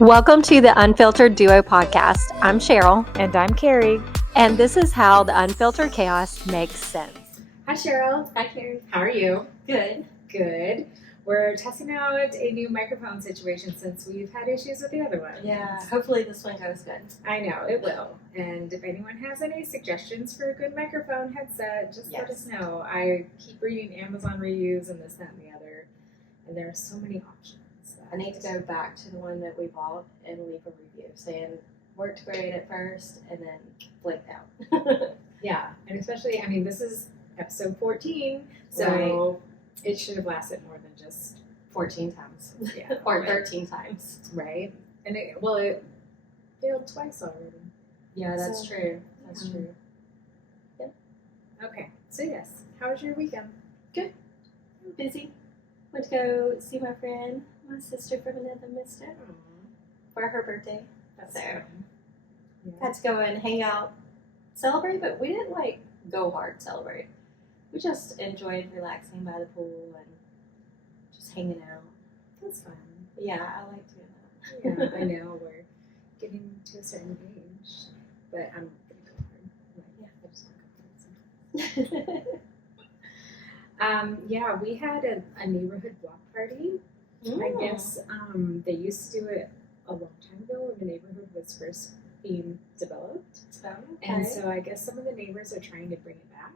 Welcome to the Unfiltered Duo Podcast. I'm Cheryl. And I'm Carrie. And this is how the unfiltered chaos makes sense. Hi, Cheryl. Hi, Carrie. How are you? Good. Good. We're testing out a new microphone situation since we've had issues with the other one. Yeah, hopefully this one goes good. I know, it will. And if anyone has any suggestions for a good microphone headset, just let us know. I keep reading Amazon reviews and this, that, and the other. And there are so many options. I need to go back to the one that we bought and leave a review saying worked great at first and then blanked out. Yeah, and especially, I mean, this is episode 14, so it should have lasted more than just 14 times. Yeah, or 13 times. Right? And it failed twice already. Yeah, that's true. That's true. Yep. Okay, so yes, how was your weekend? Good. Busy. Went to go see my friend, my sister from another mister, for her birthday. That's so fun. Yeah. Got to go and hang out, celebrate, but we didn't go hard celebrate. We just enjoyed relaxing by the pool and just hanging out. That's fun. Yeah, I like doing that. Yeah, I know we're getting to a certain age, but I'm gonna go hard. Like, I just want to go hard sometimes. Yeah, we had a neighborhood block party. I guess they used to do it a long time ago when the neighborhood was first being developed. Oh, okay. And so I guess some of the neighbors are trying to bring it back.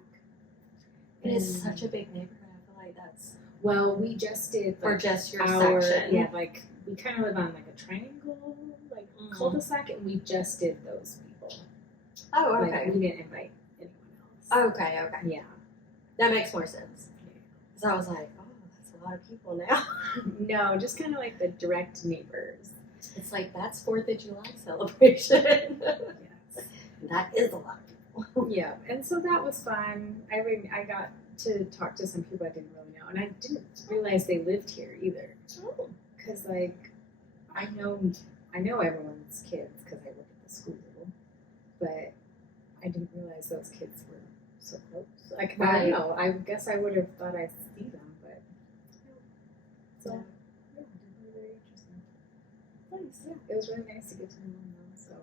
It is such a big neighborhood. I feel like that's well, we just did for just your our section. yeah, like we kind of live on like a triangle, like cul-de-sac, and we just did those people. Oh, okay. Like, we didn't invite anyone else. Okay. Yeah. That makes more sense. So I was like, oh, that's a lot of people now. No, just kind of like the direct neighbors. It's like, that's 4th of July celebration. Yes. That is a lot of people. Yeah, and so that was fun. I got to talk to some people I didn't really know, and I didn't realize they lived here either. Oh. Because like, I know everyone's kids because I work at the school, but I didn't realize those kids were so close. Like, I don't know. I guess I would have thought I'd see them, but so yeah, definitely very interesting. Nice. Yeah, it was really nice to get to know them though. So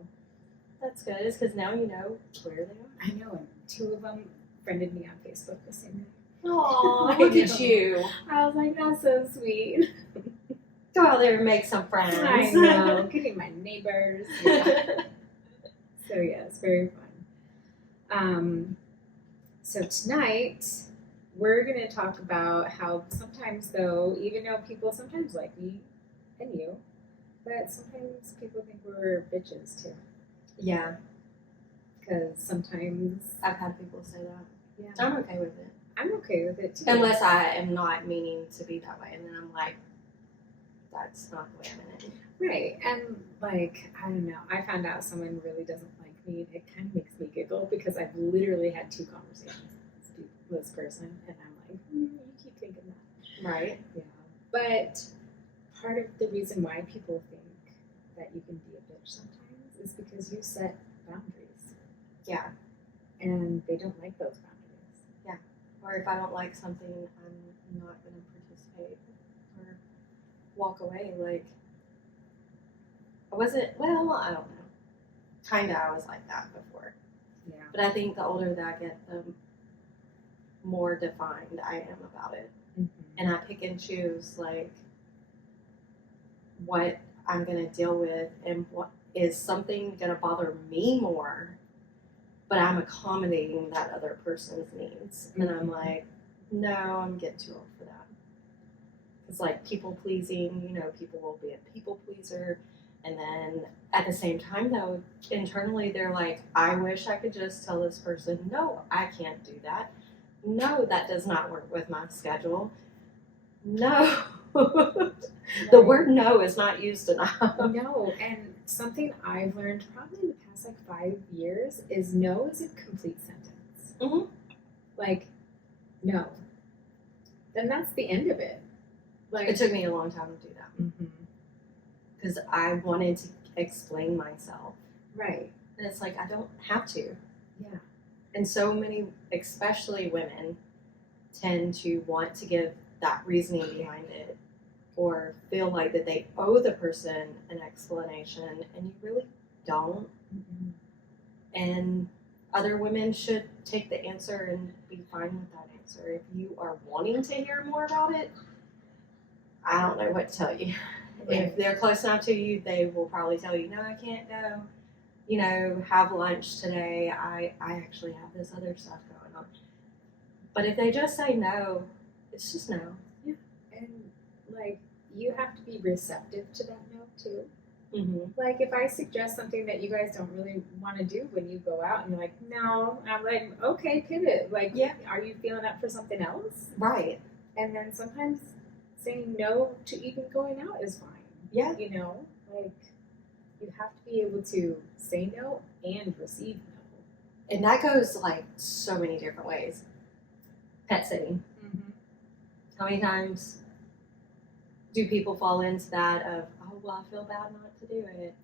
That's good. It's because now you know where they are. I know, and 2 of them friended me on Facebook the same day. Aw, I look know. at you. I was like, that's so sweet. Go out there and make some friends. I know, getting my neighbors. Yeah. So yeah, it's very fun. So tonight we're gonna talk about how sometimes though, even though people sometimes like me and you, but sometimes people think we're bitches too. Yeah, Because sometimes I've had people say that. yeah, I'm okay with it. I'm okay with it too. Unless I am not meaning to be that way, and then I'm like, that's not the way I'm in it. Right, and like, I don't know, I found out someone really doesn't like me, it kind of makes me giggle because I've literally had 2 conversations with this person, and I'm like, you keep thinking that. Right. Yeah, but part of the reason why people think that you can be a bitch sometimes is because you set boundaries, Yeah. and they don't like those boundaries. Or if I don't like something, I'm not going to participate or walk away. Like, I don't know. Kind of, I was like that before. Yeah. But I think the older that I get, the more defined I am about it. Mm-hmm. And I pick and choose, like, what I'm going to deal with and what is something going to bother me more, but I'm accommodating that other person's needs. And I'm like, no, I'm getting too old for that. It's like people pleasing, people will be a people pleaser. And then at the same time, though, internally they're like, I wish I could just tell this person, no, I can't do that. No, that does not work with my schedule. No. The word no is not used enough. No, and something I've learned probably in the past 5 years is no is a complete sentence. Mm-hmm. Like, no. Then that's the end of it. Like, It took me a long time to do that mm-hmm. because I wanted to explain myself. Right. And it's like, I don't have to. Yeah. And so many, especially women, tend to want to give that reasoning behind it or feel like that they owe the person an explanation, and you really don't. Mm-hmm. And other women should take the answer and be fine with that answer. If you are wanting to hear more about it, I don't know what to tell you. Right. If they're close enough to you, they will probably tell you, no, I can't go, have lunch today. I actually have this other stuff going on. But if they just say no, it's just no. Yeah. And, like, you have to be receptive to that no, too. Mm-hmm. Like, if I suggest something that you guys don't really want to do when you go out and you're like, no, I'm like, okay, pivot. Like, Yeah. Are you feeling up for something else? Right. And then sometimes saying no to even going out is fine. Yeah. Like, you have to be able to say no and receive no. And that goes, like, so many different ways. Pet sitting. Mm-hmm. How many times do people fall into that of, oh, well, I feel bad not to do it?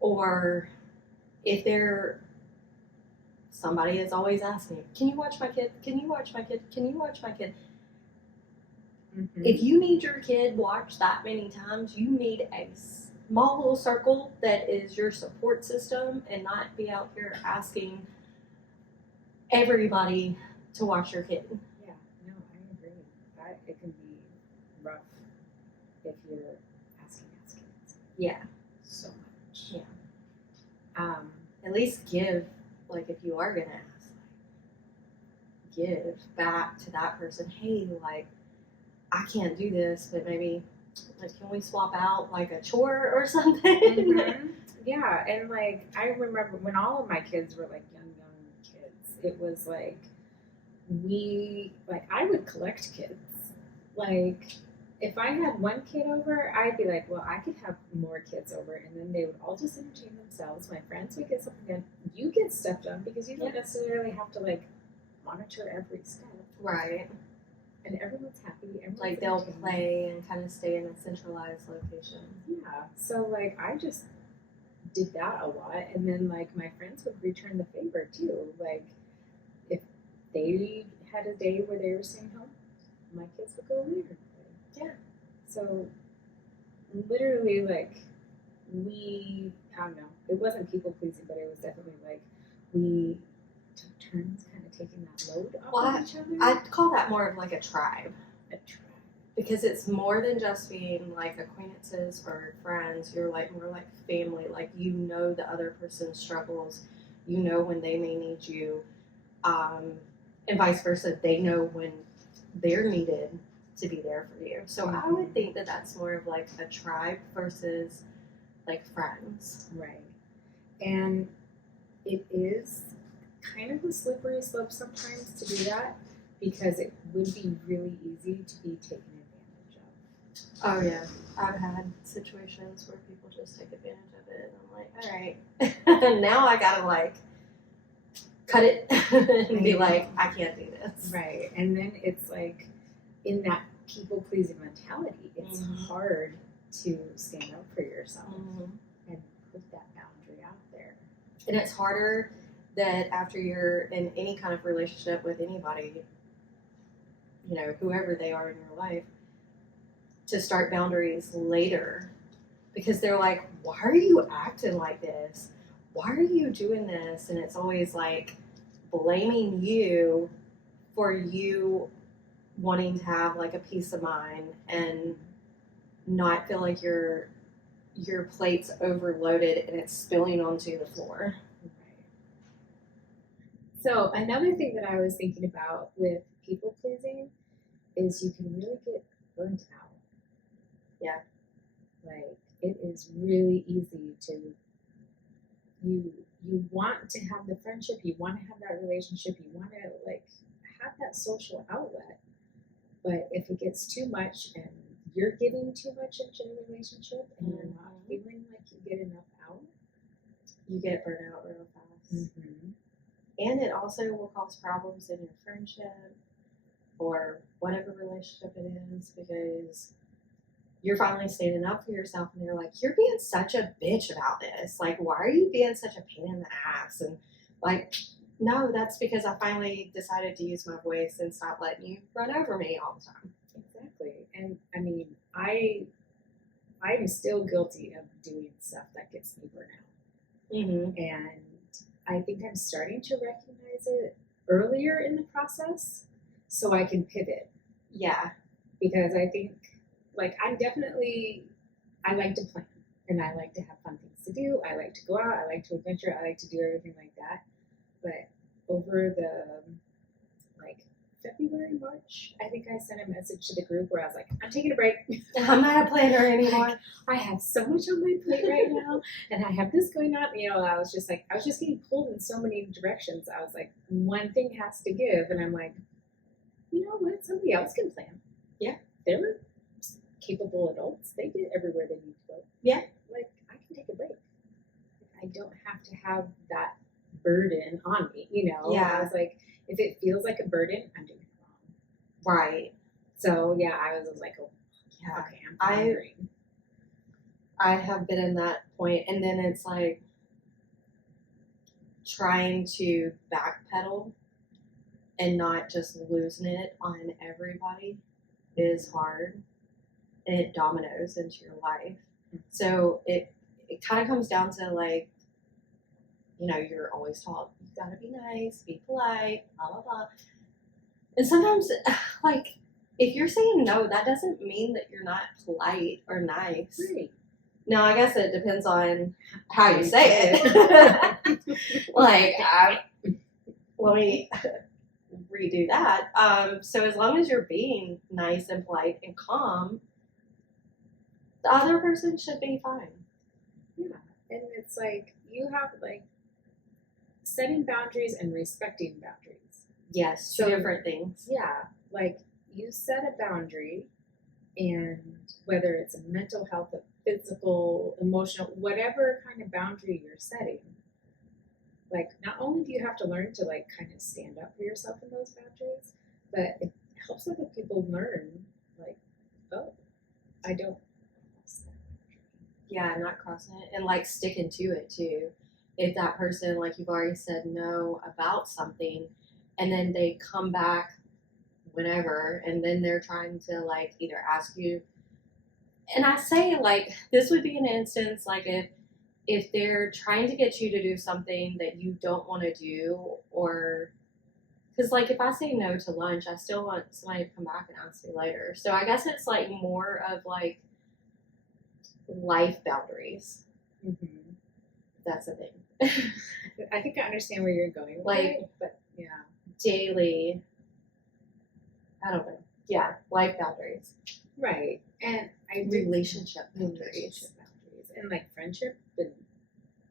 Or if somebody is always asking you, can you watch my kid? Can you watch my kid? Can you watch my kid? Mm-hmm. If you need your kid watched that many times, you need a small little circle that is your support system, and not be out here asking everybody to watch your kid. Yeah, no, I agree. It can be rough if you're asking. Yeah. So much. Yeah. At least give, like, if you are gonna ask, give back to that person. Hey, like, I can't do this, but maybe, like, can we swap out, like, a chore or something? Mm-hmm. Yeah, and, like, I remember when all of my kids were, like, young kids, it was, like, I would collect kids. Like, if I had one kid over, I'd be like, well, I could have more kids over, and then they would all just entertain themselves. My friends would get something done. You get stuff done because you don't necessarily have to, like, monitor every step. Right. And everyone's happy. Everyone's Like, they'll entertained. play and kind of stay in a centralized location. Yeah. So, like, I just did that a lot. And then, like, my friends would return the favor, too. Like, if they had a day where they were staying home, my kids would go over there. Yeah. So, literally, like, I don't know, it wasn't people pleasing, but it was definitely, like, we took turns kind of taking that load off of each other. I'd call that more of like a tribe. A tribe. Because it's more than just being like acquaintances or friends. You're like more like family. Like, you know the other person's struggles. You know when they may need you. And vice versa. They know when they're needed to be there for you. So I would think that that's more of like a tribe versus like friends. Right. And it is kind of a slippery slope sometimes to do that, because it would be really easy to be taken advantage of. Oh yeah, I've had situations where people just take advantage of it, and I'm like, all right, now I gotta like cut it and be like, I can't do this. Right. And then it's like, in that people pleasing mentality, it's hard to stand up for yourself and put that boundary out there. And it's harder that after you're in any kind of relationship with anybody, whoever they are in your life, to start boundaries later, because they're like, why are you acting like this? Why are you doing this? And it's always like blaming you for you wanting to have like a peace of mind and not feel like your plate's overloaded and it's spilling onto the floor. So another thing that I was thinking about with people pleasing is you can really get burnt out. Yeah. Like, it is really easy to, you want to have the friendship, you want to have that relationship, you want to like have that social outlet. But if it gets too much and you're giving too much into the relationship and you're not feeling like you get enough out, you get burnt out real fast. Mm-hmm. And it also will cause problems in your friendship or whatever relationship it is, because you're finally standing up for yourself and they're like, you're being such a bitch about this. Like, why are you being such a pain in the ass? And like, no, that's because I finally decided to use my voice and stop letting you run over me all the time. Exactly. And I mean, I'm still guilty of doing stuff that gets me burnout. Mm-hmm. And I think I'm starting to recognize it earlier in the process so I can pivot. Yeah. Because I think, like, I like to plan and I like to have fun things to do. I like to go out. I like to adventure. I like to do everything like that. But over the, like, February, March, I think I sent a message to the group where I was like, I'm taking a break. I'm not a planner anymore. I have so much on my plate right now, and I have this going on. I was just getting pulled in so many directions. I was like, one thing has to give, and I'm like, you know what? Somebody else can plan. Yeah. They're capable adults. They get everywhere they need to go. Yeah. Like, I can take a break. I don't have to have that burden on me, Yeah. I was like, if it feels like a burden, I'm doing it wrong. Right. So, yeah, I was like, oh, Yeah. okay, I'm wondering. I have been in that point, and then it's like trying to backpedal and not just losing it on everybody is hard, and it dominoes into your life. So it kind of comes down to, like, you're always taught, you gotta be nice, be polite, blah, blah, blah. And sometimes, like, if you're saying no, that doesn't mean that you're not polite or nice. Right. Now, I guess it depends on how you say it. Like, let me redo that. So as long as you're being nice and polite and calm, the other person should be fine. Yeah. And it's like, you have, like, setting boundaries and respecting boundaries. Yes, So- two different things. Yeah. Like, you set a boundary, and whether it's a mental health, a physical, emotional, whatever kind of boundary you're setting, like, not only do you have to learn to, like, kind of stand up for yourself in those boundaries, but it helps other people learn, like, oh, I don't cross that boundary. Yeah, not crossing it and, like, sticking to it too. If that person, like, you've already said no about something, and then they come back whenever, and then they're trying to, like, either ask you, and I say, like, this would be an instance, like, if they're trying to get you to do something that you don't want to do, or because, like, if I say no to lunch, I still want somebody to come back and ask me later. So I guess it's, like, more of, like, life boundaries. Mm-hmm. That's the thing. I think I understand where you're going with Like, it, but yeah. Daily, I don't know. Yeah, life boundaries. Right. And I do Relationship boundaries. relationship boundaries. And, like, friendship and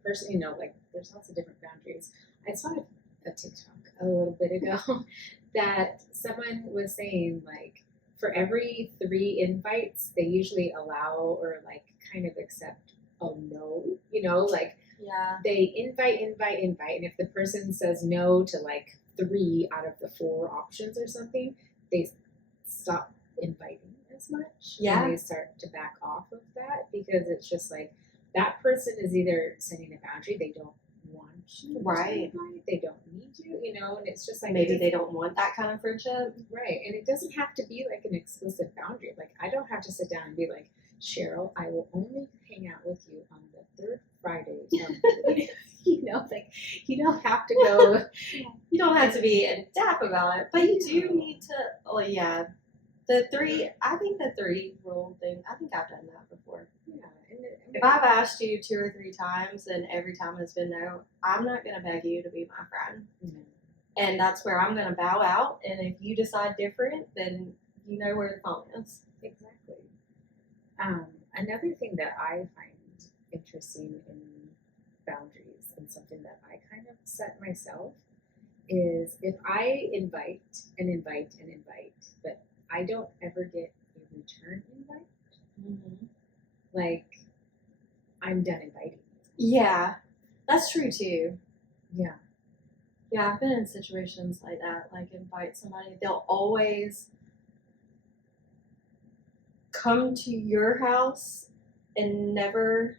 person, like, there's lots of different boundaries. I saw a TikTok a little bit ago that someone was saying, like, for every 3 invites, they usually allow or, like, kind of accept a no, like, Yeah. they invite, and if the person says no to, like, 3 out of the 4 options or something, they stop inviting as much. Yeah. And they start to back off of that, because it's just like, that person is either setting a boundary, they don't want you Right. to invite, they don't need you, and it's just like, Maybe they don't want that kind of friendship. right. And it doesn't have to be like an explicit boundary. Like, I don't have to sit down and be like, Cheryl, I will only hang out with you on the 3rd Friday of like, you don't have to go. You don't have to be a dap about it, but you do need to. Oh yeah, I think the 3 rule thing. I think I've done that before. Yeah. If I've asked you 2 or 3 times and every time it's been no, I'm not gonna beg you to be my friend. Mm-hmm. And that's where I'm gonna bow out. And if you decide different, then you know where the phone is. Exactly. Another thing that I find interesting in boundaries, and something that I kind of set myself, is if I invite, but I don't ever get a return invite, Mm-hmm. like, I'm done inviting. Yeah, that's true too. Yeah. Yeah, I've been in situations like that, like invite somebody. They'll always come to your house and never,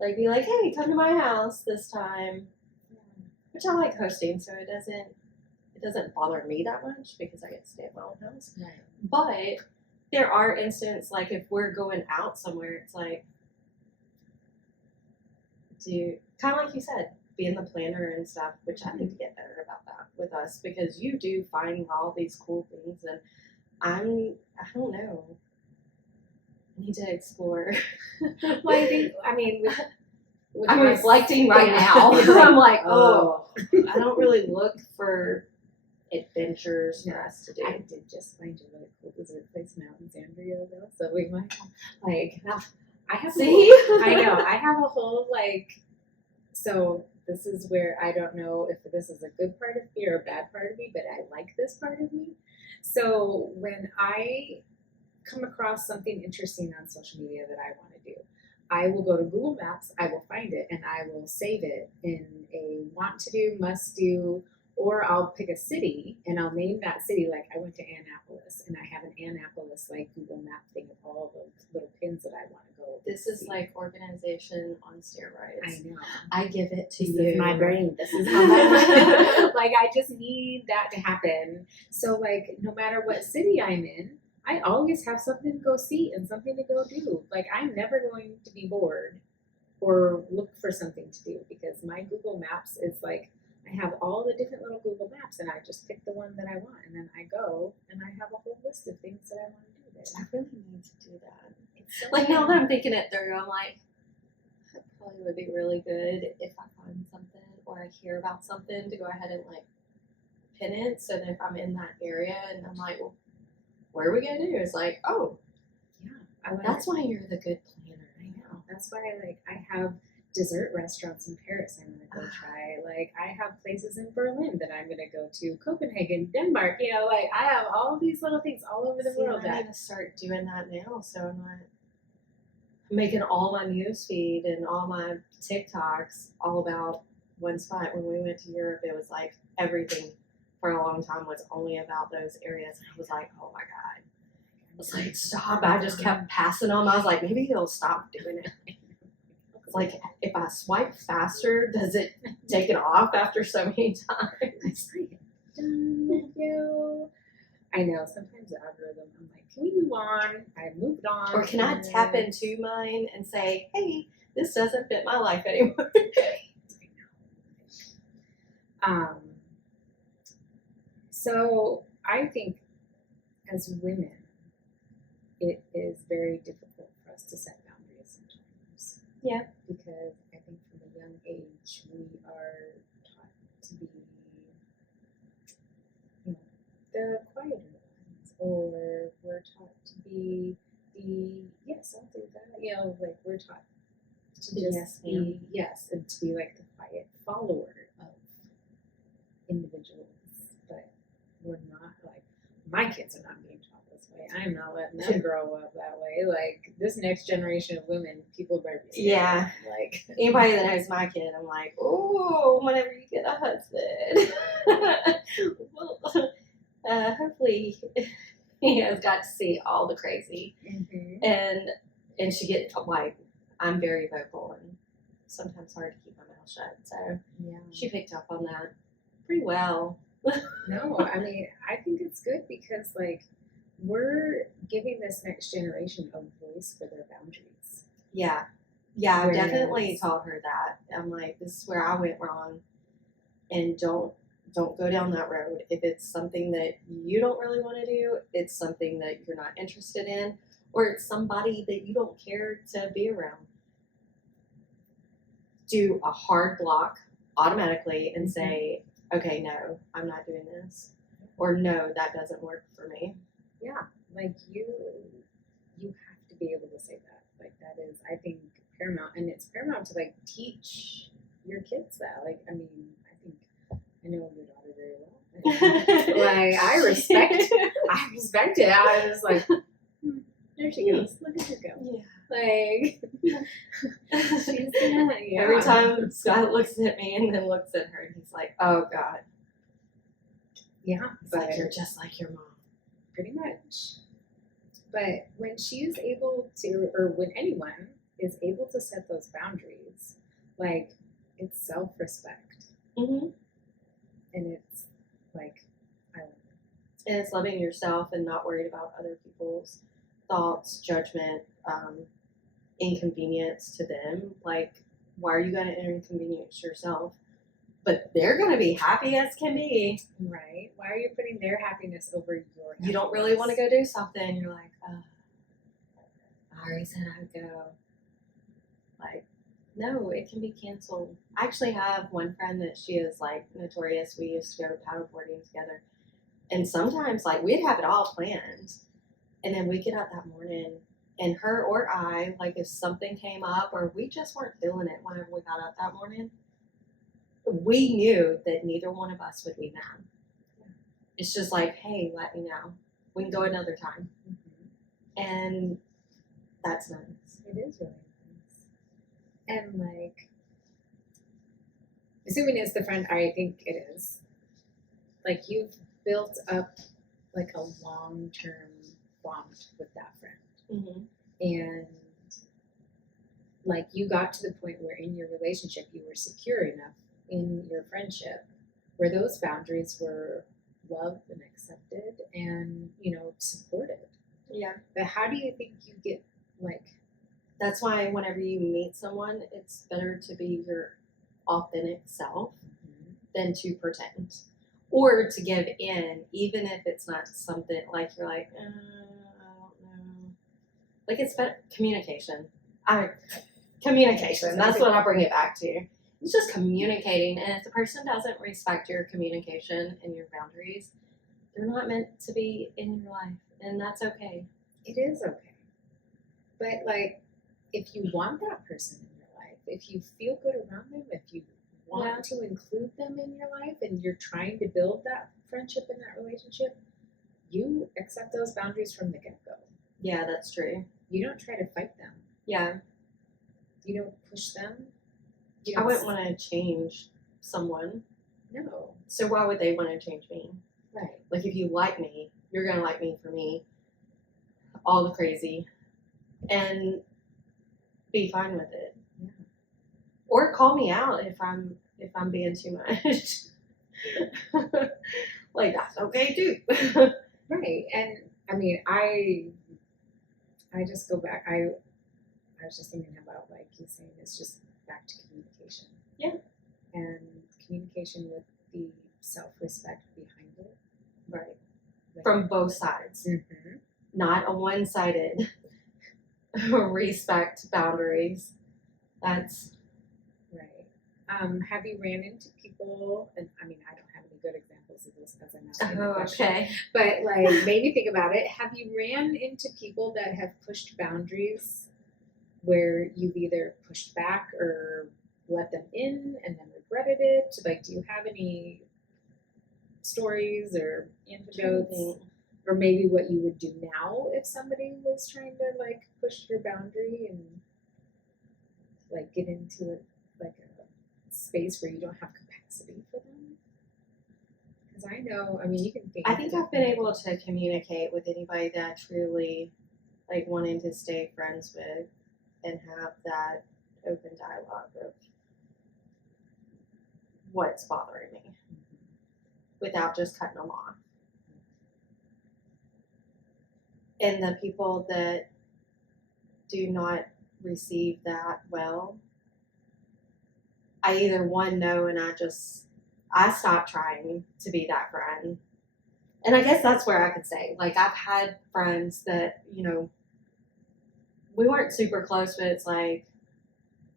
like, be like, hey, come to my house this time. Which I like hosting, so it doesn't bother me that much because I get to stay at my own house. Right. But there are instances, like if we're going out somewhere, it's like, kind of like you said, being the planner and stuff, which I need to get better about that with us, because you do find all these cool things, and I don't know. I need to explore. Well, I mean, I'm reflecting right now. I'm like, I don't really look for adventures for us to do. I did just find a really cool dessert place in Alexandria, though, so we might I have a whole so this is where I don't know if this is a good part of me or a bad part of me, but I like this part of me. So when I come across something interesting on social media that I want to do, I will go to Google Maps, I will find it, and I will save it in a want to do, must do, or I'll pick a city and I'll name that city. Like I went to Annapolis and I have an Annapolis Google Map thing of all the little pins that I want to go. This is like organization on steroids. I know. I give it to this you. Is my brain. This is how my I just need that to happen. So no matter what city I'm in, I always have something to go see and something to go do. I'm never going to be bored or look for something to do, because my Google Maps is I have all the different little Google Maps, and I just pick the one that I want, and then I go and I have a whole list of things that I want to do there. I really need to do that. It's so now that I'm thinking it through, I'm like, that probably would be really good if I find something or I hear about something to go ahead and pin it, so that if I'm in that area and I'm like, well, what are we gonna do? It's like, oh, yeah, that's why you're the good planner. I know. That's why I have dessert restaurants in Paris I'm going to go try. I have places in Berlin that I'm going to go to, Copenhagen, Denmark, I have all these little things all over the world. I need to start doing that now, so I'm not making all my news feed and all my TikToks all about one spot. When we went to Europe, it was everything for a long time was only about those areas. And I was like, oh my God. I was like, stop. I just kept passing them. I was like, maybe he'll stop doing it. It's if I swipe faster, does it take it off after so many times? Thank you. I know, sometimes the algorithm, I'm like, can we move on? I moved on. Or can I tap into mine and say, hey, this doesn't fit my life anymore? So I think as women, it is very difficult for us to set boundaries sometimes. Yeah. Because I think from a young age, we are taught to be, the quieter ones, or we're taught to be yes, I'll do that. We're taught to just be, yes, and to be the quiet follower of individuals. But we're not my kids are not being taught this way. I'm not letting them grow up that way. This next generation of women, people better be scared. Yeah. Anybody that knows my kid, I'm like, oh, whenever you get a husband, well, hopefully he has got to see all the crazy. Mm-hmm. And she gets I'm very vocal and sometimes hard to keep my mouth shut. So she picked up on that pretty well. No, I mean, I think it's good because we're giving this next generation a voice for their boundaries. Yeah, I've definitely taught her that. I'm like, this is where I went wrong, and don't go down that road. If it's something that you don't really want to do, it's something that you're not interested in, or it's somebody that you don't care to be around, do a hard block automatically and say, okay, no, I'm not doing this. Or no, that doesn't work for me. Yeah, you have to be able to say that. That is, I think, paramount. And it's paramount to teach your kids that. I know your daughter very well. I respect it. I was like, there she goes. Look at her go. Yeah. She's gonna, Every time Scott looks at me and then looks at her, and he's like, oh God. Yeah. But you're just like your mom. Pretty much. But when she is able to, or when anyone is able to set those boundaries, it's self-respect. Mm-hmm. And it's I love it. And it's loving yourself and not worried about other people's thoughts, judgment, inconvenience to them. Like, why are you going to inconvenience yourself? But they're going to be happy as can be. Right. Why are you putting their happiness over your happiness? You don't really want to go do something. You're like, oh, I already said I would go. Like, no, it can be canceled. I actually have one friend that she is like notorious. We used to go paddleboarding together. And sometimes, like, we'd have it all planned. And then we get up that morning, and her or I, like, if something came up or we just weren't feeling it whenever we got up that morning, we knew that neither one of us would be mad. It's just like, hey, let me know. We can go another time. Mm-hmm. And that's nice. It is really nice. And, like, assuming it's the friend I think it is, like, you've built up, like, a long-term bond with that friend. Mm-hmm. And, like, you got to the point where in your relationship you were secure enough in your friendship where those boundaries were loved and accepted and, you know, supported. Yeah. But how do you think you get, like... That's why whenever you meet someone, it's better to be your authentic self than to pretend. Or to give in, even if it's not something, like, you're like, I don't know. Like, it's better... Communication. Communication. That's what I bring it back to. It's just communicating, and if the person doesn't respect your communication and your boundaries, they're not meant to be in your life, and that's okay. It is okay. But, like, if you want that person in your life, if you feel good around them, if you want to include them in your life, and you're trying to build that friendship and that relationship, you accept those boundaries from the get-go. Yeah, that's true. You don't try to fight them. Yeah. You don't push them. I wouldn't want to change someone. No. So why would they want to change me? Right. Like, if you like me, you're going to like me for me. All the crazy. And be fine with it. Yeah. Or call me out if I'm being too much. Like, that's okay too. Right. And I mean, I just go back. I was just thinking about, like you saying, it's just back to communication. Yeah. And communication with the self-respect behind it. Right. Like, from both sides. Mm-hmm. Not a one-sided respect boundaries. That's right. Have you ran into people, and I mean, I don't have any good examples of this because I'm asking the oh, question, okay. but like, maybe think about it. Have you ran into people that have pushed boundaries where you've either pushed back or let them in and then regretted it? Like, do you have any stories or anecdotes, or maybe what you would do now if somebody was trying to like push your boundary and like get into it, like a space where you don't have capacity for them? Because I know, I mean, you can think. I think I've been able to communicate with anybody that I truly like wanting to stay friends with and have that open dialogue of what's bothering me without just cutting them off. And the people that do not receive that well, I either one know and I stop trying to be that friend. And I guess that's where I could say, like, I've had friends that, you know, we weren't super close, but it's like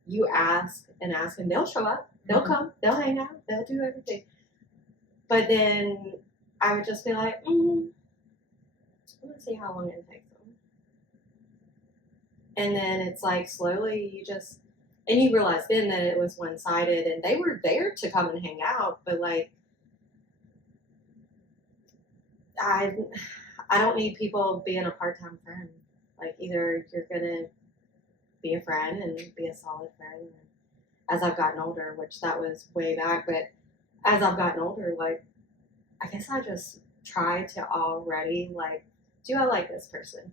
you ask and they'll show up, they'll come, they'll hang out, they'll do everything. But then I would just be like, I want to see how long it takes them. And then it's like slowly you realize then that it was one-sided and they were there to come and hang out, but like, I don't need people being a part-time friend. Like, either you're going to be a friend and be a solid friend. As I've gotten older, which that was way back, but as I've gotten older, like, I guess I just try to already, like, do I like this person?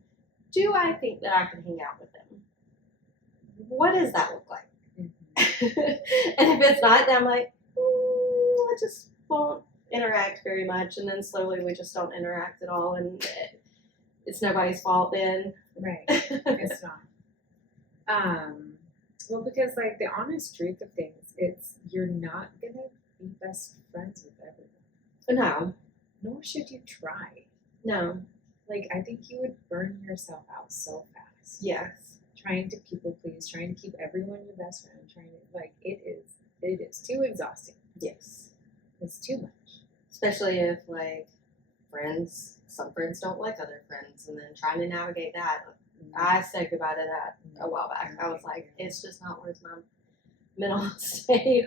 Do I think that I can hang out with them? What does that look like? Mm-hmm. And if it's not, then I'm like, I just won't interact very much. And then slowly we just don't interact at all. And it's nobody's fault then. Right. It's not. Well, because like the honest truth of things, it's you're not gonna be best friends with everyone. No. Nor should you try. No. Like I think you would burn yourself out so fast. Yes. Trying to people please, trying to keep everyone your best friend, trying to like it is too exhausting. Yes. It's too much. Especially if like some friends don't like other friends, and then trying to navigate that. I said goodbye to that a while back. I was like, it's just not worth my mental state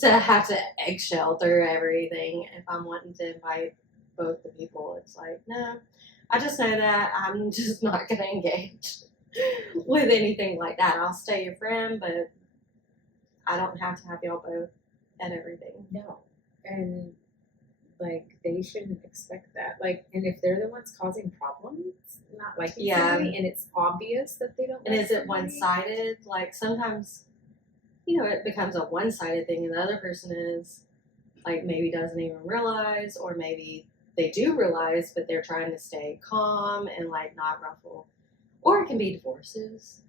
to have to eggshell through everything. If I'm wanting to invite both the people, it's like, no, I just know that I'm just not going to engage with anything like that. I'll stay your friend, but I don't have to have y'all both at everything. No. And like they shouldn't expect that. Like, and if they're the ones causing problems, not liking somebody, and it's obvious that they don't. And like is it somebody, one-sided? Like sometimes, it becomes a one-sided thing, and the other person is like maybe doesn't even realize, or maybe they do realize, but they're trying to stay calm and like not ruffle. Or it can be divorces.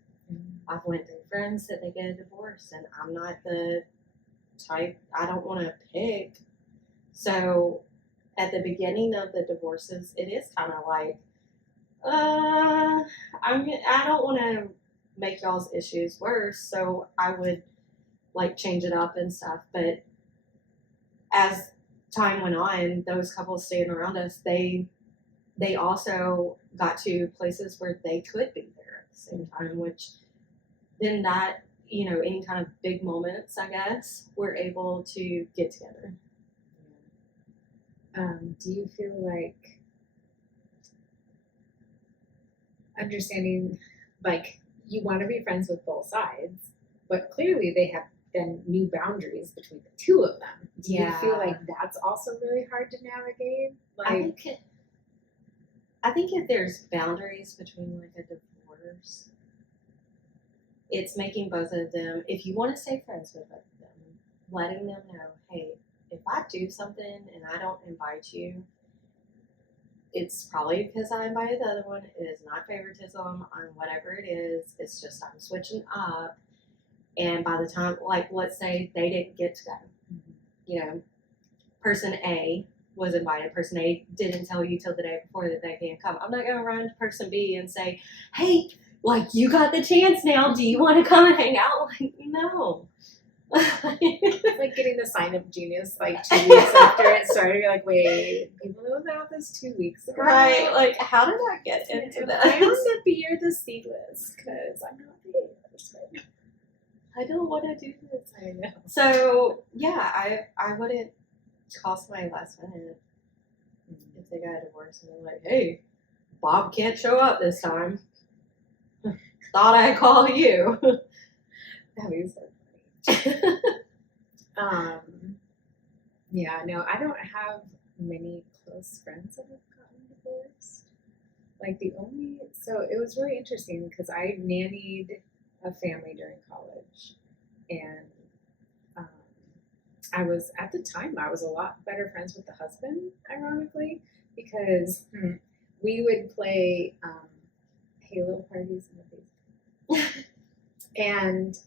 I've went through friends that they get a divorce, and I'm not the type. I don't want to pick. So at the beginning of the divorces, it is kind of like, I don't want to make y'all's issues worse, so I would like change it up and stuff. But as time went on, those couples staying around us, they also got to places where they could be there at the same time, which then that, any kind of big moments, I guess, we're able to get together. Do you feel like understanding, like you want to be friends with both sides, but clearly they have then new boundaries between the two of them. Do you feel like that's also really hard to navigate? Like, I think if there's boundaries between like a divorce, it's making both of them, if you want to stay friends with both of them, letting them know, hey, if I do something and I don't invite you, it's probably because I invited the other one. It is not favoritism on whatever it is. It's just I'm switching up. And by the time, like, let's say they didn't get to go, person A was invited. Person A didn't tell you till the day before that they can't come. I'm not going to run to person B and say, hey, like, you got the chance now. Do you want to come and hang out? Like, no. It's like getting the sign up genius like 2 weeks after it started. You're like, wait, people knew about this 2 weeks ago. Right, like, how did I get into this? I want to be your the C-list because I'm not the A-list right now. I don't want to do this. I know. So, yeah, I wouldn't call somebody last minute if they got a divorce and they're like, hey, Bob can't show up this time. Thought I'd call you. That was so funny. Yeah, no, I don't have many close friends that have gotten divorced. Like so it was really interesting because I nannied a family during college, and I was a lot better friends with the husband, ironically, because we would play Halo parties in the basement. And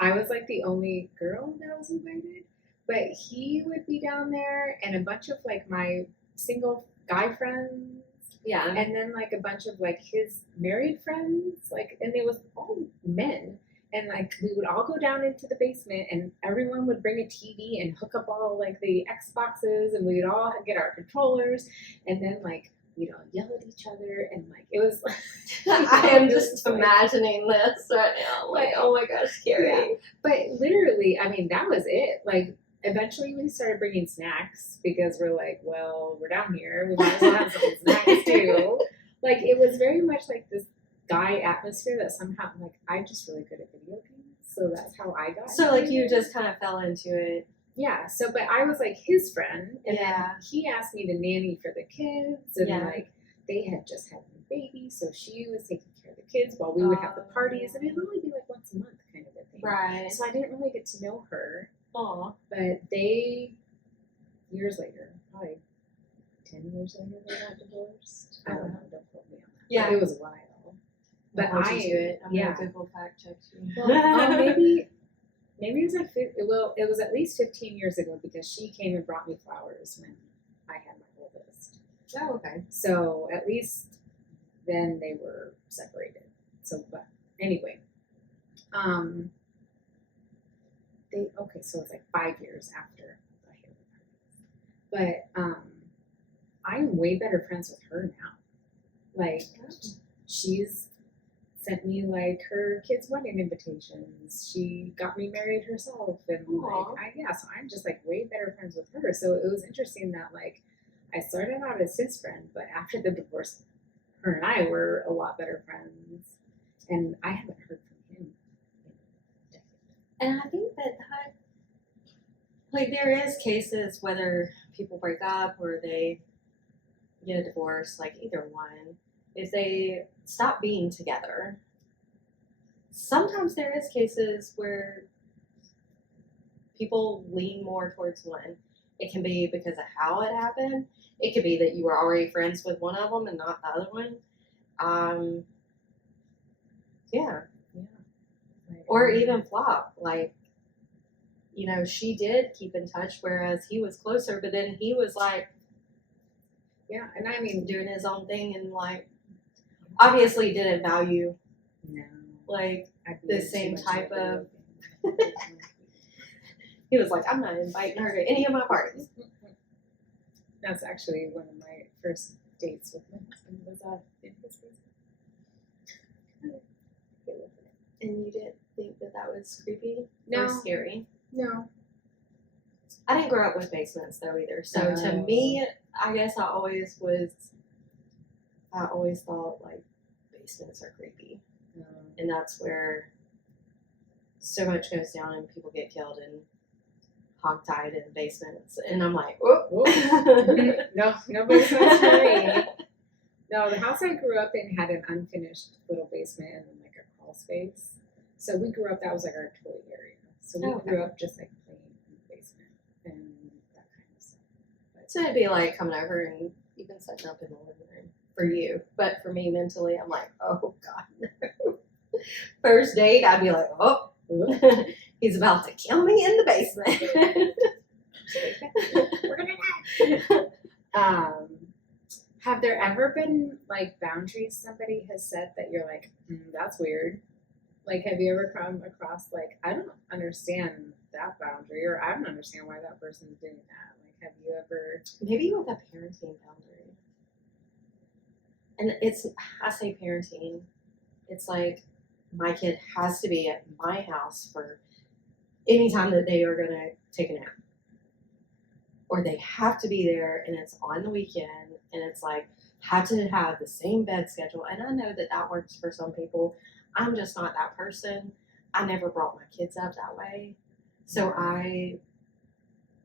I was like the only girl that was invited, but he would be down there and a bunch of like my single guy friends. Yeah. And then like a bunch of like his married friends, like, and it was all men. And like we would all go down into the basement and everyone would bring a TV and hook up all like the Xboxes, and we would all get our controllers, and then like we'd all yell at each other, and like it was I am just imagining this right now. Like, oh my gosh, scary. Yeah. But literally, I mean, that was it. Like eventually we started bringing snacks because we're like, well, we're down here, we might as well have some snacks too. Like it was very much like this guy atmosphere that somehow, like, I'm just really good at video games, so that's how I got. So like you just kind of fell into it. Yeah. So, but I was like his friend, and Yeah. then he asked me to nanny for the kids, and Yeah. like they had just had a baby, so she was taking care of the kids while we would have the parties, and it'd only be like once a month kind of a thing. Right. So I didn't really get to know her. Aw. But they, years later, probably 10 years later, they got divorced. I don't know. Don't quote me on that. Yeah. It was a while. But I'll hold you to it. I'm yeah. gonna Google fact check you. Well, maybe it was like it was at least 15 years ago because she came and brought me flowers when I had my oldest. Oh, okay. So at least then they were separated. So, but anyway, so it's like 5 years after I had the party. But I'm way better friends with her now. Like she's sent me like her kids' wedding invitations. She got me married herself, and so I'm just like way better friends with her. So it was interesting that like I started out as his friend, but after the divorce, her and I were a lot better friends, and I haven't heard from him. And I think that like there is cases whether people break up or they get a divorce, like either one, if they stop being together. Sometimes there is cases where people lean more towards one. It can be because of how it happened. It could be that you were already friends with one of them and not the other one. Yeah. Or even flop. Like, you know, she did keep in touch, whereas he was closer, but then he was like, yeah, and I mean, doing his own thing and like, obviously didn't value, like, the same type of. He was like, I'm not inviting her to any of my parties. That's actually one of my first dates with my husband was in his basement. And you didn't think that was creepy No. or scary? No. I didn't grow up with basements though either. So to me, I guess I always thought like basements are creepy. And that's where so much goes down and people get killed and hog-tied in basements. And I'm like, oh. No basements for me. No, the house I grew up in had an unfinished little basement and then like a crawl space. So we grew up, that was like our toy area. So we grew up just like playing in the basement and that kind of stuff. So it'd be like coming over and even setting up in the living room for you. But for me mentally, I'm like, oh God, no. First date, I'd be like, oh, he's about to kill me in the basement. We're gonna die. Have there ever been like boundaries somebody has set that you're like, that's weird? Like, have you ever come across like, I don't understand that boundary, or I don't understand why that person's doing that? Like, have you ever? Maybe with a parenting boundary. And I say parenting, it's like my kid has to be at my house for any time that they are going to take a nap. Or they have to be there and it's on the weekend and it's like, have to have the same bed schedule. And I know that works for some people. I'm just not that person. I never brought my kids up that way. So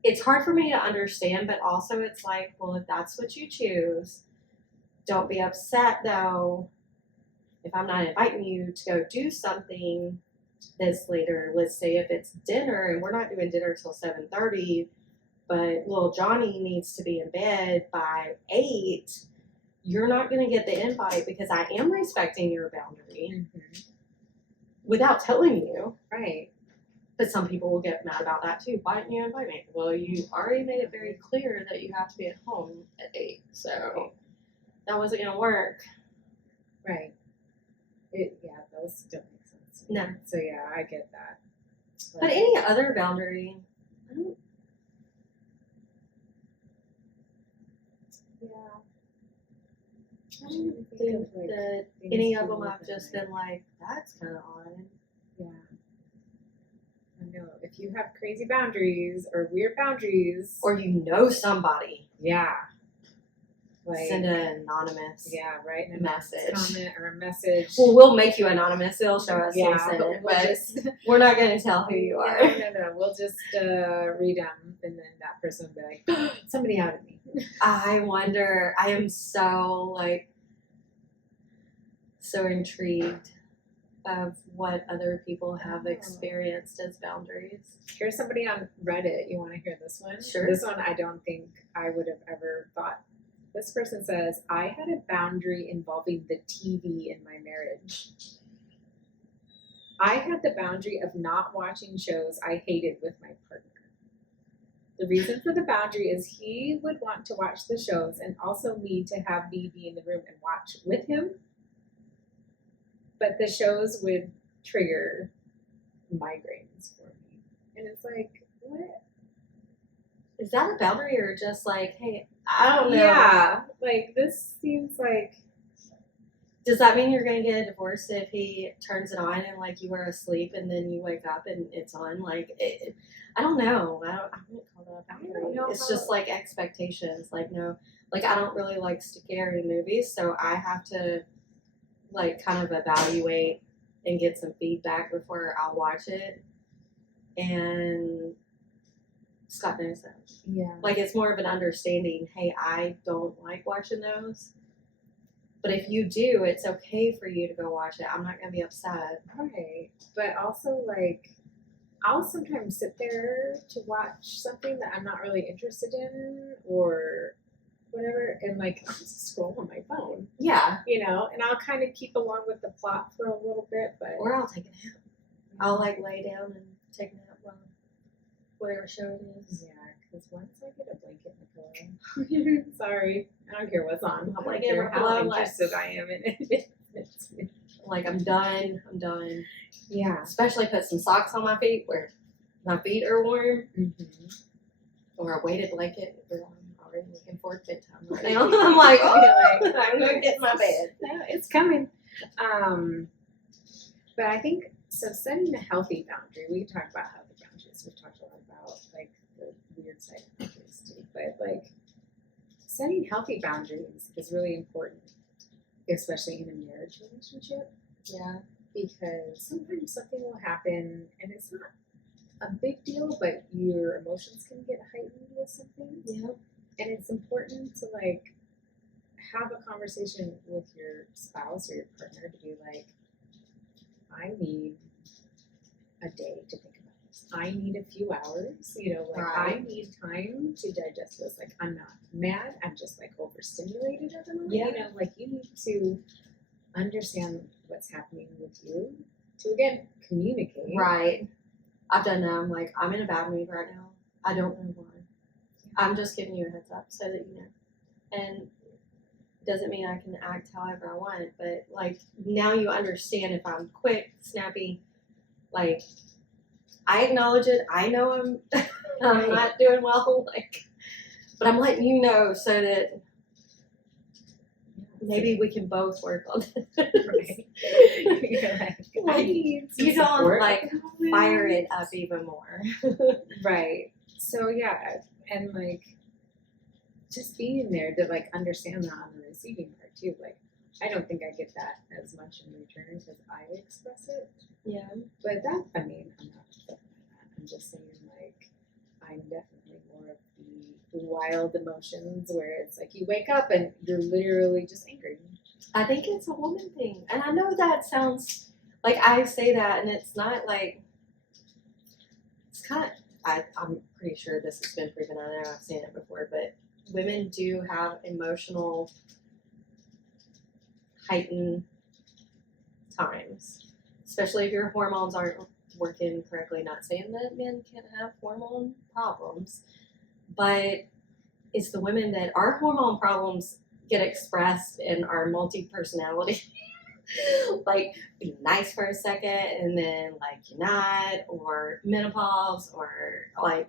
it's hard for me to understand, but also it's like, well, if that's what you choose, don't be upset though if I'm not inviting you to go do something this later. Let's say if it's dinner and we're not doing dinner till 7:30, but little Johnny needs to be in bed by 8, you're not going to get the invite because I am respecting your boundary without telling you. Right. But some people will get mad about that too. Why didn't you invite me? Well, you already made it very clear that you have to be at home at 8, so that wasn't going to work. Right. Those don't make sense. No. So yeah, I get that. But any other boundary, I don't. Yeah. I don't think that any of them I've just been like, that's kind of odd. Yeah. I know. If you have crazy boundaries or weird boundaries. Or you know somebody. Yeah. Like, send an anonymous message. Comment or a message. Well, we'll make you anonymous. It'll show us who sent it, but we're not going to tell who you are. No. We'll just read them, and then that person will be like, somebody outed me. I wonder. I am so intrigued of what other people have experienced as boundaries. Here's somebody on Reddit. You want to hear this one? Sure. This one I don't think I would have ever thought This person says, I had a boundary involving the TV in my marriage. I had the boundary of not watching shows I hated with my partner. The reason for the boundary is he would want to watch the shows and also me to have me be in the room and watch with him. But the shows would trigger migraines for me. And it's like, what? Is that a boundary or just like, hey, I don't know. Yeah, like this seems like. Does that mean you're going to get a divorce if he turns it on and like you were asleep and then you wake up and it's on? Like, I don't know. I wouldn't call that a boundary. I don't know it's just like expectations. Like, no, like I don't really like scary movies, so I have to like kind of evaluate and get some feedback before I'll watch it. And Scott knows that. Yeah. Like, it's more of an understanding, hey, I don't like watching those. But if you do, it's okay for you to go watch it. I'm not going to be upset. Right. But also, like, I'll sometimes sit there to watch something that I'm not really interested in or whatever, and, like, I'll just scroll on my phone. Yeah. You know, and I'll kind of keep along with the plot for a little bit, but. Or I'll take a nap. I'll, like, lay down and take a nap while whatever show it is. Yeah, because once I get a blanket and a pillow, sorry, I don't care what's on. I don't care how interested I am in it. Like, I'm done. Yeah. Especially put some socks on my feet where my feet are warm. Mm-hmm. Or a weighted blanket. I'm already looking forward to bedtime right now. I'm like, I'm going to get in my bed. No, it's coming. But I think, so setting a healthy boundary, we can talk about healthy boundaries. We've talked a lot about, like, the weird side of boundaries, too. But, like, setting healthy boundaries is really important, especially in a marriage relationship. Yeah. Because sometimes something will happen, and it's not a big deal, but your emotions can get heightened with something. Yeah. And it's important to, like, have a conversation with your spouse or your partner to be like, I need a day to think about this. I need a few hours, you know, like Right. I need time to digest this. Like, I'm not mad, I'm just like overstimulated at the moment. Yeah. You know, like you need to understand what's happening with you to, again, communicate. Right. I've done that. I'm like, I'm in a bad mood right now. I don't know why. I'm just giving you a heads up so that you know. And doesn't mean I can act however I want, but like now you understand if I'm quick, snappy, like I acknowledge it. I know I'm not doing well, like, but I'm letting you know so that maybe we can both work on this. Right. You're like, I need some you don't support. like fire it up even more. Right. So yeah, and like just being there to like understand that on the receiving part too. Like I don't think I get that as much in return because I express it. Yeah. But that, I mean, I'm not upset by that. I'm just saying like I'm definitely more of the wild emotions where it's like you wake up and you're literally just angry. I think it's a woman thing. And I know that sounds like I say that and it's not like it's kind of I'm pretty sure this has been proven. I know I've seen it before, but women do have emotional heightened times, especially if your hormones aren't working correctly. Not saying that men can't have hormone problems, but it's the women that our hormone problems get expressed in our multi-personality. Like be nice for a second and then like you're not, or menopause, or like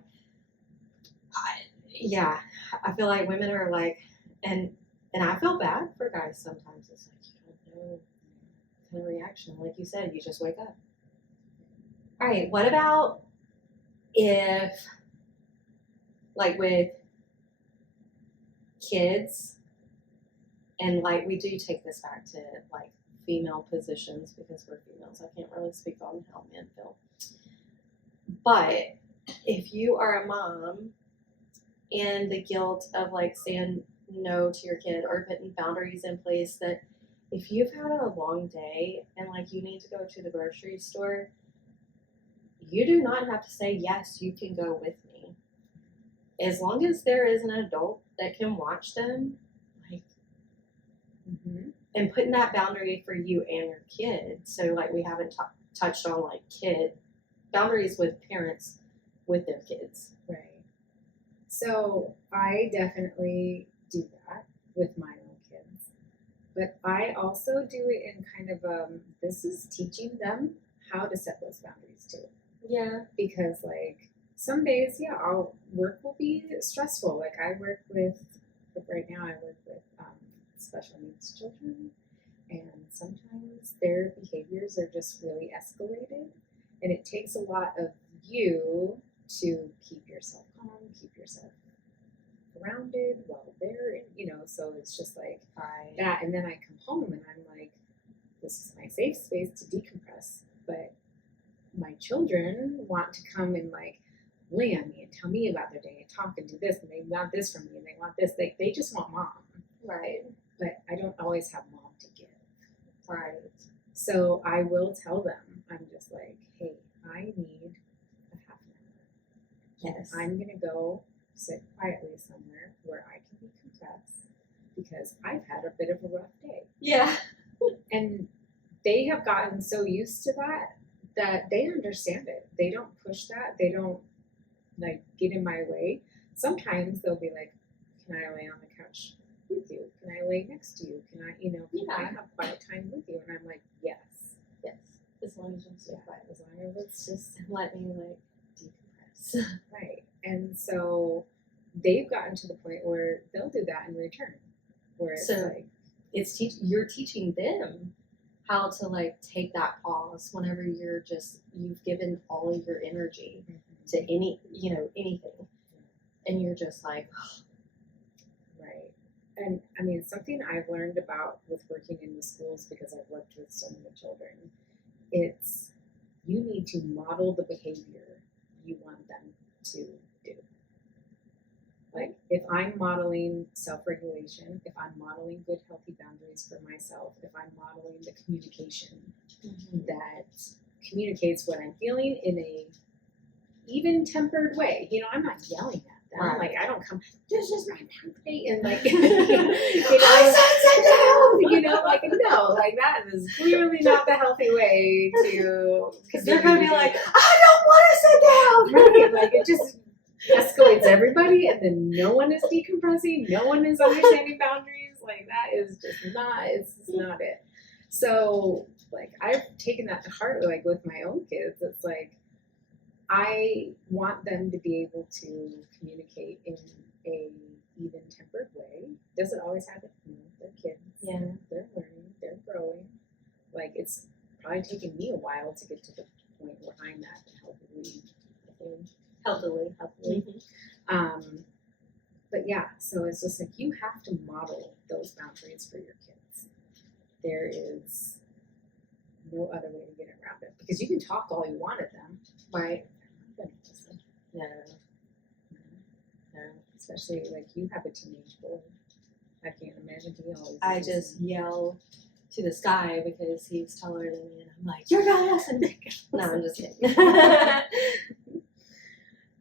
I feel like women are like, and I feel bad for guys sometimes. It's like you don't know kind of reaction, like you said, you just wake up. All right, what about if like with kids, and like we do take this back to like female positions because we're females. I can't really speak on how men feel. But if you are a mom and the guilt of like saying no to your kid or putting boundaries in place, that if you've had a long day and like you need to go to the grocery store, you do not have to say, yes, you can go with me. As long as there is an adult that can watch them, and putting that boundary for you and your kid. So like we haven't touched on like kid boundaries with parents with their kids. Right. So I definitely do that with my own kids, but I also do it in kind of this is teaching them how to set those boundaries too. Yeah. Because like some days, yeah, our work will be stressful. Like right now I work with special needs children, and sometimes their behaviors are just really escalated, and it takes a lot of you to keep yourself calm, keep yourself grounded while they're in, so it's just like that. And then I come home and I'm like, this is my safe space to decompress, but my children want to come and like lay on me and tell me about their day and talk and do this, and they want this from me and they want this. Like they just want mom. Right. But I don't always have mom to give. Right. So I will tell them, I'm just like, hey, I need a half an hour. Yes. I'm going to go sit quietly somewhere where I can decompress because I've had a bit of a rough day. Yeah. And they have gotten so used to that they understand it. They don't push that. They don't like get in my way. Sometimes they'll be like, can I lay on the couch with you? Can I lay next to you? Can I have quiet time with you? And I'm like, yes. Yes. As long as you're so quiet. As long as it's just let me like decompress. right. And so they've gotten to the point where they'll do that in return. Where it's like you're teaching them how to like take that pause whenever you've given all of your energy to anything, and you're just like right. And I mean, something I've learned about with working in the schools, because I've worked with so many children, it's you need to model the behavior you want them to do. Like if I'm modeling self-regulation, if I'm modeling good, healthy boundaries for myself, if I'm modeling the communication that communicates what I'm feeling in a even-tempered way. I'm not yelling at them. Right. Like I don't come, this is my boundary, and like I said sit down. Like no, like that is clearly not the healthy way to. Because they're gonna be like, I don't want to sit down. Right? Like it just escalates everybody, and then no one is decompressing, no one is understanding boundaries. Like that is just not. It's just not it. So like I've taken that to heart. Like with my own kids, it's like I want them to be able to communicate in a even-tempered way. Does it always happen? No, they're kids. Yeah, they're learning, they're growing. Like it's probably taken me a while to get to the point where I'm at healthily. But yeah, so it's just like you have to model those boundaries for your kids. There is no other way to get around it, because you can talk all you want at them, right? No. Especially like you have a teenage boy. I can't imagine he always. I just yell to the sky because he's taller than me, and I'm like, "You're not listening." No, I'm just kidding.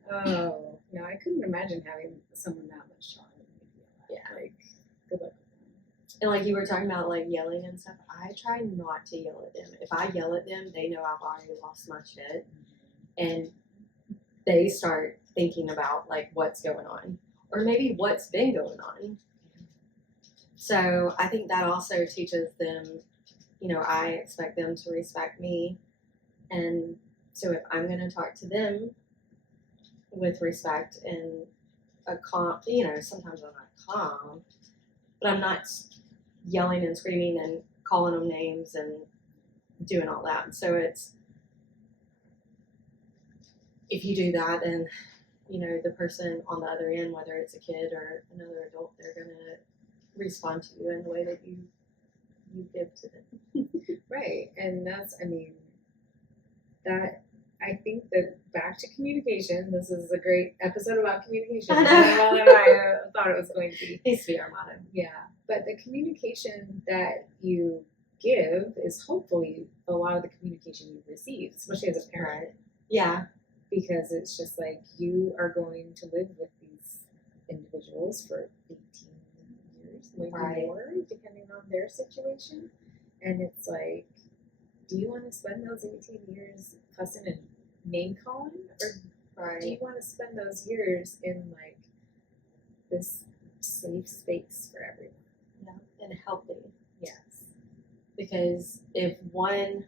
Oh no, I couldn't imagine having someone that much taller than me. Yeah, like good luck. And like you were talking about like yelling and stuff, I try not to yell at them. If I yell at them, they know I've already lost my shit, and they start thinking about like what's going on, or maybe what's been going on. So I think that also teaches them, I expect them to respect me, and so if I'm going to talk to them with respect and a calm, sometimes I'm not calm, but I'm not yelling and screaming and calling them names and doing all that. So it's, if you do that, and the person on the other end, whether it's a kid or another adult, they're gonna respond to you in the way that you give to them. Right, and I think that back to communication. This is a great episode about communication. I thought it was going to be. Needs to be our motto. Yeah, but the communication that you give is hopefully a lot of the communication you receive, especially as a parent. Right. Yeah. Because it's just like you are going to live with these individuals for 18 years, years, maybe Right. more, depending on their situation. And it's like, do you want to spend those 18 years cussing and name calling, or do you Right. want to spend those years in like this safe space for everyone? Yeah. And healthy. Yes. Because if one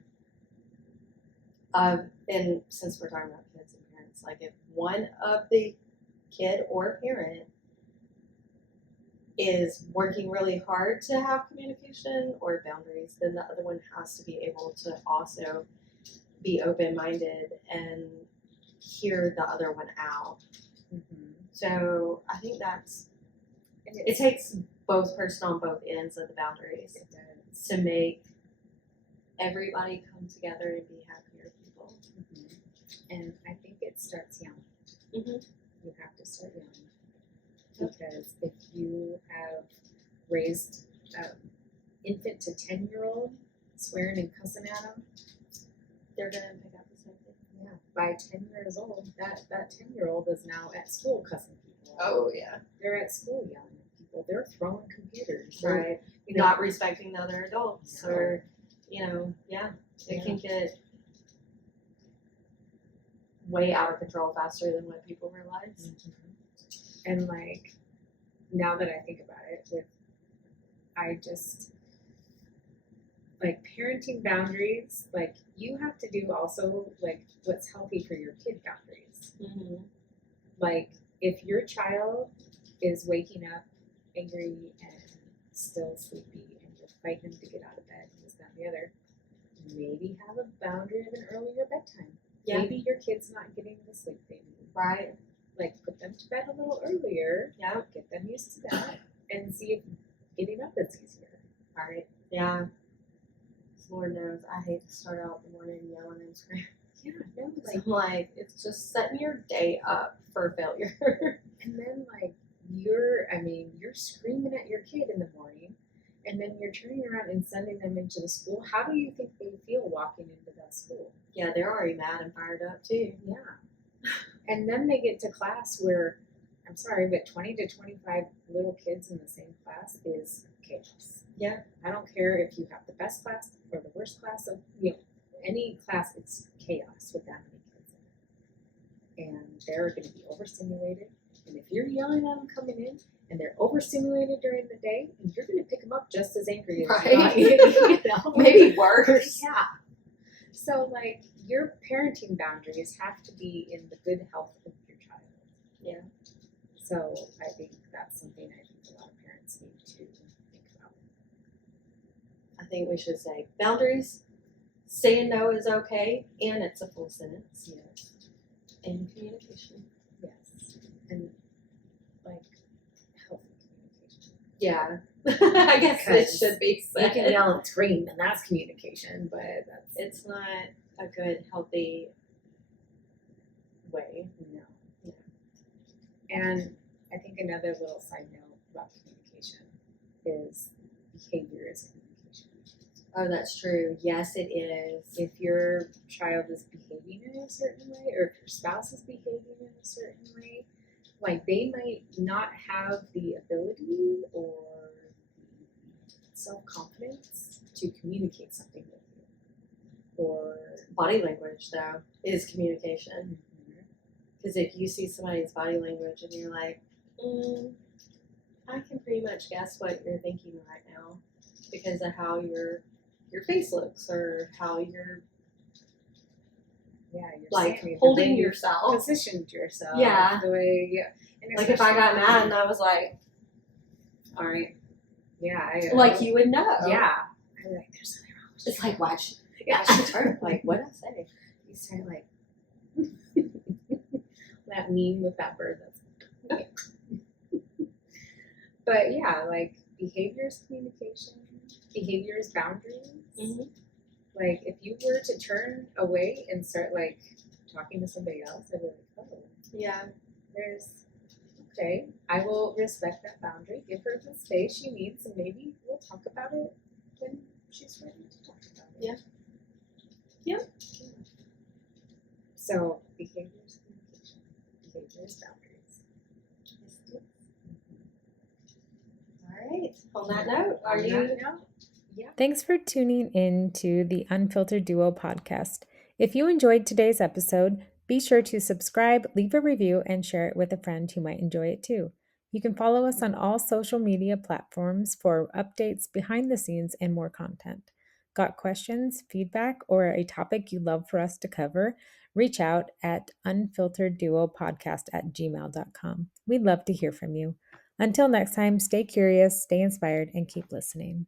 and since we're talking about kids and parents, like if one of the kid or parent is working really hard to have communication or boundaries, then the other one has to be able to also be open-minded and hear the other one out. Mm-hmm. So I think that's, And it takes both person on both ends of the boundaries it does. to make everybody come together and be happier people. Mm-hmm. And I think it starts young. Mhm. You have to start young. Because if you have raised infant to 10-year-old swearing and cussing at them, They're gonna pick up the same thing. yeah, by 10 years old, that 10-year-old is now at school cussing people. Oh yeah. They're at school yelling at people. They're throwing computers. They're, Right. you know, Not respecting the other adults, No. or it Yeah. can get way out of control faster than what people realize. Mhm. And like, now that I think about it, I just like parenting boundaries. Like, you have to do also like what's healthy for your kid boundaries. Mm-hmm. Like, if your child is waking up angry and still sleepy, and you're fighting him to get out of bed, and this, that, and the other, maybe have a boundary of an earlier bedtime. Yeah. Maybe your kid's not getting the sleep they need. Right. Like, put them to bed a little earlier. Yeah. Get them used to that, and see if getting up is easier. Right. Yeah. Lord knows, I hate to start out the morning yelling and screaming. Yeah, no, I'm like, it's just setting your day up for failure. and then like you're screaming at your kid in the morning, and then you're turning around and sending them into the school. How do you think they feel walking into that school? Yeah, they're already mad and fired up too. Yeah. And then they get to class where, I'm sorry, but 20 to 25 little kids in the same class is chaos. Yeah. I don't care if you have the best class or the worst class of, any class, it's chaos with that many kids in it. And they're going to be overstimulated. And if you're yelling at them coming in and they're overstimulated during the day, and you're going to pick them up just as angry as Right. you are. Maybe worse. Yeah. So, like, your parenting boundaries have to be in the good health of your child. Yeah. So, I think that's something I think a lot of parents need to think about. I think we should say boundaries. Saying no is okay, and it's a full sentence. Yes. And communication. Yes. And, like, healthy communication. Yeah. I guess it Because should be You said. can yell and scream, and that's communication, but that's It's not a good, healthy way. no. And I think another little side note about communication is behavior is communication. Oh, that's true. Yes, it is. If your child is behaving in a certain way, or if your spouse is behaving in a certain way, like, they might not have the ability or self-confidence to communicate something with you. Or Body language, though, is communication. Because if you see somebody's body language and you're like, I can pretty much guess what you're thinking right now because of how your face looks, or how you're you're like saying, holding the way you yourself. positioned yourself. Yeah. The way, and Like if I got especially- mad and I was like, all right. Yeah. like you would know. Yeah. I'm like, there's something wrong with It's you. like, watch. Yeah. I should turn. Like, what'd I say? You start like that meme with that bird that's but yeah, like, behavior is communication, behavior is boundaries. Mm-hmm. Like, if you were to turn away and start like talking to somebody else, I'd be like, oh, Yeah. okay, I will respect that boundary, give her the space she needs, and maybe we'll talk about it when she's ready to talk about it. Yeah. Yeah. So, behavior is communication, behavior is boundaries. All right. On that note, are On you? that note, yeah. Thanks for tuning in to the Unfiltered Duo Podcast. If you enjoyed today's episode, be sure to subscribe, leave a review, and share it with a friend who might enjoy it too. You can follow us on all social media platforms for updates, behind the scenes, and more content. Got questions, feedback, or a topic you'd love for us to cover? Reach out at unfilteredduopodcast@gmail.com. We'd love to hear from you. Until next time, stay curious, stay inspired, and keep listening.